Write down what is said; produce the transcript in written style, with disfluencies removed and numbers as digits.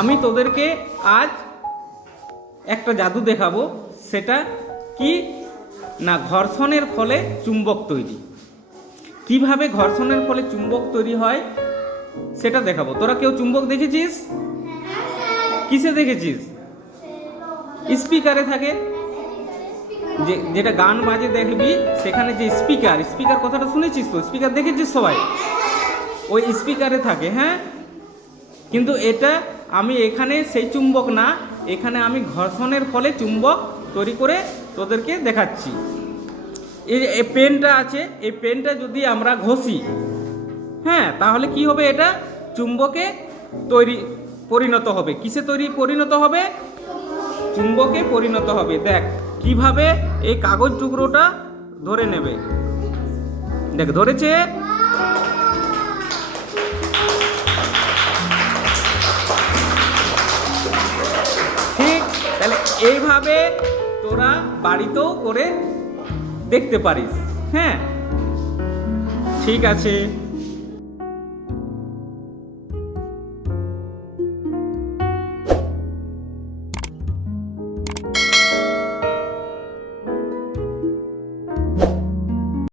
আমি তোদেরকে আজ একটা জাদু দেখাবো। সেটা কি না, ঘর্ষণের ফলে চুম্বক তৈরি। কিভাবে ঘর্ষণের ফলে চুম্বক তৈরি হয় সেটা দেখাবো। তোরা কেউ চুম্বক দেখেছিস? কিসে দেখেছিস? স্পিকারে থাকে, যেটা গান বাজে দেখবি সেখানে যে স্পিকার কথাটা শুনেছিস তো? স্পিকার দেখেছিস সবাই? ওই স্পিকারে থাকে। হ্যাঁ, কিন্তু এটা আমি এখানে সেই চুম্বক না, এখানে আমি ঘর্ষণের ফলে চুম্বক তৈরি করে তোদেরকে দেখাচ্ছি। এই পেনটা আছে, এই পেনটা যদি আমরা ঘষি, হ্যাঁ, তাহলে কি হবে? এটা চুম্বকে পরিণত হবে। কিসে পরিণত হবে? চুম্বকে পরিণত হবে। দেখ কিভাবে এই কাগজ টুকরোটা ধরে নেবে। দেখ ধরেছে। ঠিক, তাহলে এইভাবে তোরা বাড়িতেও করে দেখতে পারিস। হ্যাঁ, ঠিক আছে।